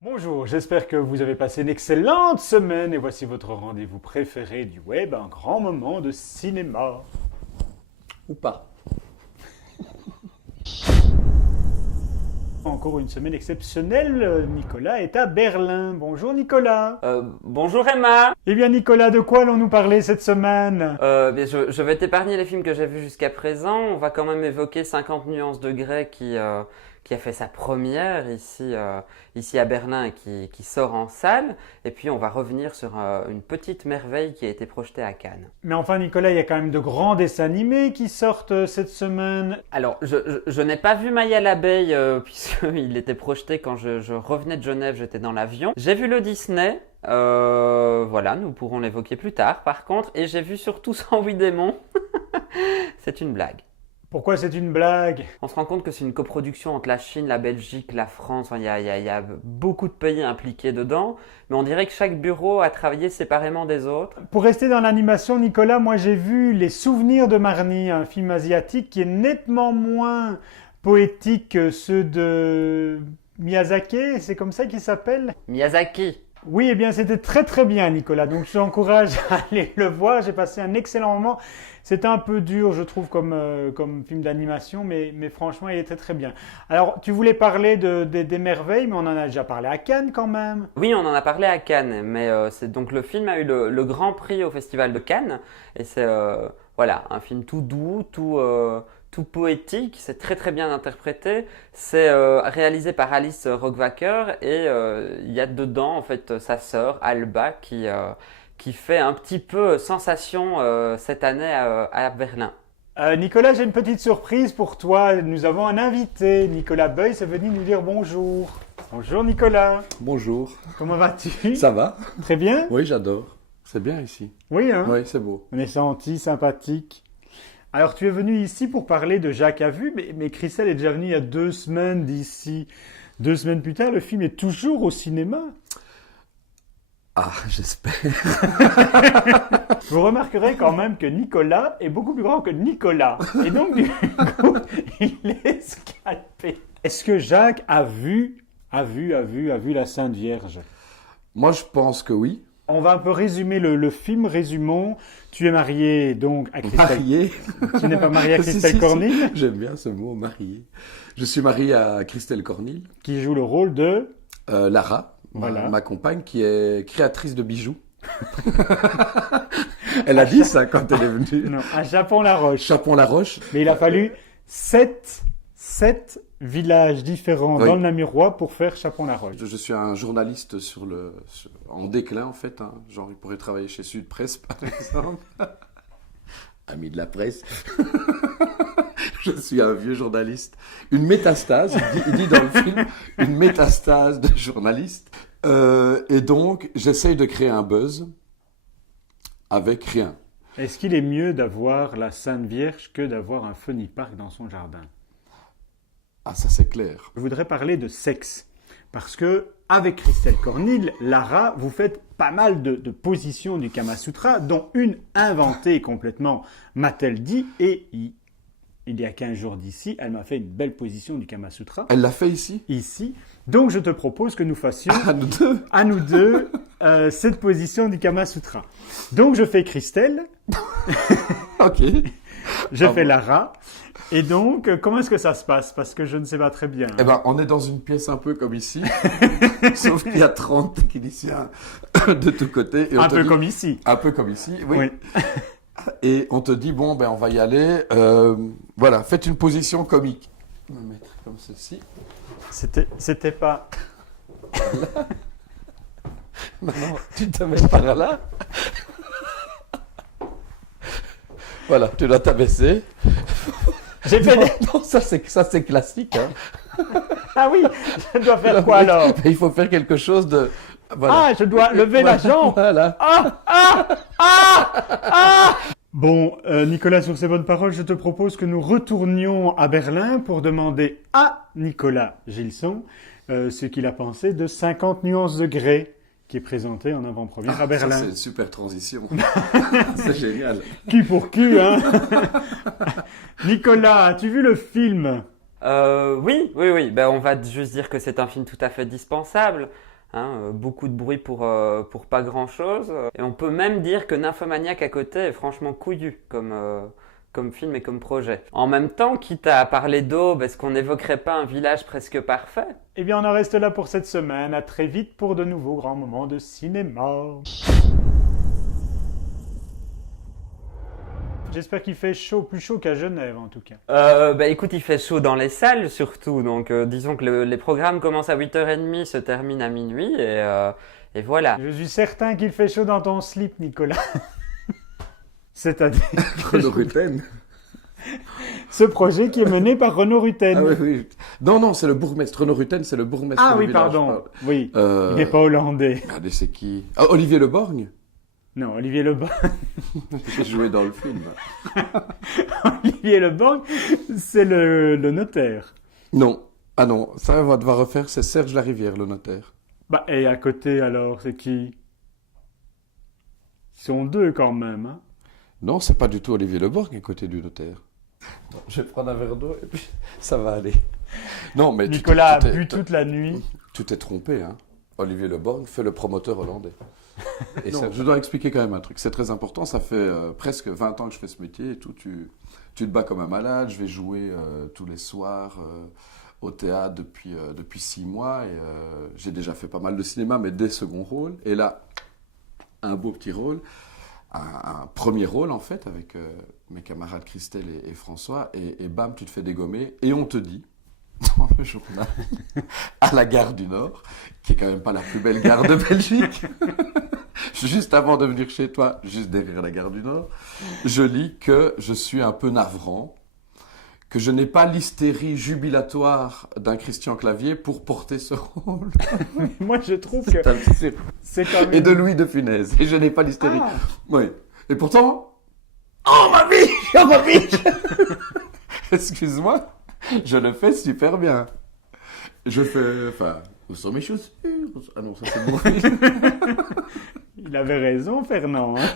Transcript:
Bonjour, j'espère que vous avez passé une excellente semaine et voici votre rendez-vous préféré du web, un grand moment de cinéma. Ou pas. Encore une semaine exceptionnelle, Nicolas est à Berlin. Bonjour Nicolas. Bonjour Emma. Eh bien Nicolas, de quoi allons-nous parler cette semaine? Je vais t'épargner les films que j'ai vus jusqu'à présent. On va quand même évoquer 50 nuances de Grey qui a fait sa première ici à Berlin et qui sort en salle. Et puis on va revenir sur une petite merveille qui a été projetée à Cannes. Mais enfin Nicolas, il y a quand même de grands dessins animés qui sortent cette semaine. Alors, je n'ai pas vu Maya l'abeille puisqu'il était projeté quand je revenais de Genève, j'étais dans l'avion. J'ai vu le Disney. Voilà, nous pourrons l'évoquer plus tard par contre. Et j'ai vu surtout 108 démons. C'est une blague. Pourquoi c'est une blague? On se rend compte que c'est une coproduction entre la Chine, la Belgique, la France. Enfin, il y a beaucoup de pays impliqués dedans. Mais on dirait que chaque bureau a travaillé séparément des autres. Pour rester dans l'animation, Nicolas, moi j'ai vu Les Souvenirs de Marnie, un film asiatique qui est nettement moins poétique que ceux de Miyazaki, c'est comme ça qu'il s'appelle? Miyazaki. Oui, eh bien c'était très très bien Nicolas, donc je t'encourage à aller le voir, j'ai passé un excellent moment. C'était un peu dur je trouve comme film d'animation, mais franchement il était très bien. Alors tu voulais parler des merveilles, mais on en a déjà parlé à Cannes quand même. Oui, on en a parlé à Cannes, mais donc le film a eu le grand prix au Festival de Cannes. Et c'est voilà, un film tout doux, tout poétique, c'est très très bien interprété. C'est réalisé par Alice Rohrwacher et il y a dedans en fait sa sœur Alba qui fait un petit peu sensation cette année à Berlin. Nicolas, j'ai une petite surprise pour toi. Nous avons un invité, Nicolas Beuys, est venu nous dire bonjour. Bonjour Nicolas, Bonjour. comment vas-tu? Ça va? Très bien? Oui, j'adore. C'est bien ici. Oui, hein? Oui, c'est beau. On est gentil, sympathique. Alors, tu es venu ici pour parler de Jacques a vu, mais Christelle est déjà venue il y a 2 semaines d'ici. 2 semaines plus tard, le film est toujours au cinéma. Ah, j'espère. Vous remarquerez quand même que Nicolas est beaucoup plus grand que Nicolas. Et donc, du coup, il est scalpé. Est-ce que Jacques a vu la Sainte Vierge? Moi, je pense que oui. On va un peu résumer le film. Résumons. Tu es marié donc à Christelle. Marié. Tu n'es pas marié à Si, Christelle si, Cornille, J'aime bien ce mot, marié. Je suis marié à Christelle Cornille, qui joue le rôle de... Lara, Voilà. ma compagne, qui est créatrice de bijoux. Elle a dit ça quand elle est venue. Non, à Japon-la-Roche. Chapon-la-Roche. Mais il a fallu sept villages différents Oui. dans le Namurois pour faire Chapon-la-Roche. Je suis un journaliste en déclin, en fait. Hein. Genre, il pourrait travailler chez Sud Presse, par exemple. Ami de la presse. Je suis un vieux journaliste. Une métastase, il dit dans le film, une métastase de journaliste. Et donc, j'essaye de créer un buzz avec rien. Est-ce qu'il est mieux d'avoir la Sainte Vierge que d'avoir un funny park dans son jardin? Ah, ça c'est clair. Je voudrais parler de sexe. Parce que, avec Christelle Cornille, Lara, vous faites pas mal de positions du Kama Sutra, dont une inventée complètement, m'a-t-elle dit, et il y a 15 jours d'ici, elle m'a fait une belle position du Kama Sutra. Elle l'a fait ici? Ici. Donc, je te propose que nous fassions, Ah, nous deux? à nous deux, cette position du Kama Sutra. Donc, je fais Christelle, Ok. je Ah fais bon. Lara. Et donc, comment est-ce que ça se passe? Parce que je ne sais pas très bien. Eh ben, on est dans une pièce un peu comme ici, sauf qu'il y a 30 techniciens de tous côtés. Et on Un te peu dit- comme ici. Un peu comme ici, oui. Oui. Et on te dit, bon, ben, on va y aller. Voilà, faites une position comique. Me mettre comme ceci. C'était pas... Maintenant, tu te mets par là. Voilà, tu dois t'abaisser. J'ai fait Non, des... non, ça c'est classique. Hein. Ah oui, je dois faire quoi Mais- alors? mais il faut faire quelque chose de... Voilà. Ah, je dois lever la jambe. Voilà. Bon, Nicolas, sur ces bonnes paroles, je te propose que nous retournions à Berlin pour demander à Nicolas Gilson ce qu'il a pensé de 50 nuances de Grey, qui est présenté en avant-première à Ça, Berlin. c'est une super transition. C'est génial. Cul pour cul, hein. Nicolas, as-tu vu le film? Oui, oui, oui. Ben, on va juste dire que c'est un film tout à fait dispensable. Hein, beaucoup de bruit pour pas grand-chose. Et on peut même dire que Nymphomaniac à côté est franchement couillu comme film et comme projet. En même temps, quitte à parler d'Aube, est-ce qu'on n'évoquerait pas un village presque parfait? Eh bien, on en reste là pour cette semaine. À très vite pour de nouveaux grands moments de cinéma. J'espère qu'il fait chaud, plus chaud qu'à Genève en tout cas. Bah écoute, il fait chaud dans les salles surtout, donc disons que les programmes commencent à 8h30, se terminent à minuit, et voilà. Je suis certain qu'il fait chaud dans ton slip, Nicolas. C'est-à-dire Renaud Rutten. ce projet qui est mené par Renaud Rutten. Ah oui, oui. Non, c'est le bourgmestre. Renaud Rutten, c'est le bourgmestre Ah du oui, village. pardon. Oui, Euh, il n'est pas hollandais. Regardez, c'est qui? Ah, Olivier Le Borgne. Non, Olivier Leborgne. J'ai joué dans le film. Olivier Leborgne, c'est le notaire. Non. Ah non, ça on va devoir refaire, c'est Serge Larivière, le notaire. Bah, et à côté alors, c'est qui? Ils sont deux quand même, hein. Non, c'est pas du tout Olivier Le Borgne à côté du notaire. Bon, je vais prendre un verre d'eau et puis ça va aller. Non, mais Nicolas a bu toute la nuit. tu t'es trompé, hein. Olivier Le Borgne fait le promoteur hollandais. Et Non. je dois expliquer quand même un truc, c'est très important, ça fait presque 20 ans que je fais ce métier et tout, tu te bats comme un malade, je vais jouer tous les soirs au théâtre depuis 6 mois et j'ai déjà fait pas mal de cinéma, mais des seconds rôles, et là, un beau petit rôle, un premier rôle en fait, avec mes camarades Christelle et François, et bam, tu te fais dégommer, et on te dit, dans le journal, à la gare du Nord, qui est quand même pas la plus belle gare de Belgique, juste avant de venir chez toi, juste derrière la gare du Nord, je lis que je suis un peu navrant, que je n'ai pas l'hystérie jubilatoire d'un Christian Clavier pour porter ce rôle. Moi, je trouve C'est que absurde. c'est quand même... Et de Louis de Funès. Et je n'ai pas l'hystérie. Ah. Oui. Et pourtant... Oh ma biche! Oh ma biche! Excuse-moi, je le fais super bien. Je fais... Enfin, où sont mes chaussures? Ah non, ça c'est bon. Il avait raison, Fernand. Hein.